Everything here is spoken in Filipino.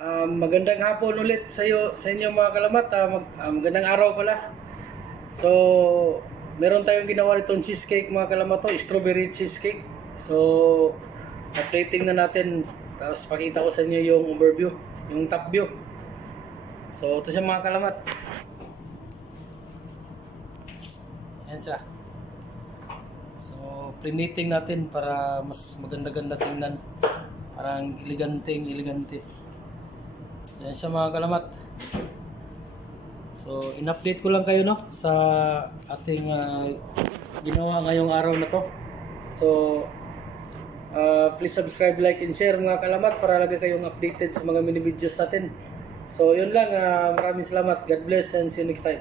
Magandang hapon ulit sa inyo mga kalamat. Magandang araw pala. So, meron tayong ginawa nitong cheesecake mga kalamat to, strawberry cheesecake. So, updating na natin. Tapos pakita ko sa inyo yung overview, yung top view. So, ito siya mga kalamat. Ayan siya. So, priniting natin para mas maganda-ganda tingnan. Parang elegante. So, yan siya mga kalamat. So, in-update ko lang kayo no sa ating ginawa ngayong araw na to. So, please subscribe, like, and share mga kalamat para lagi kayong updated sa mga mini videos natin. So, yun lang. Maraming salamat. God bless and see you next time.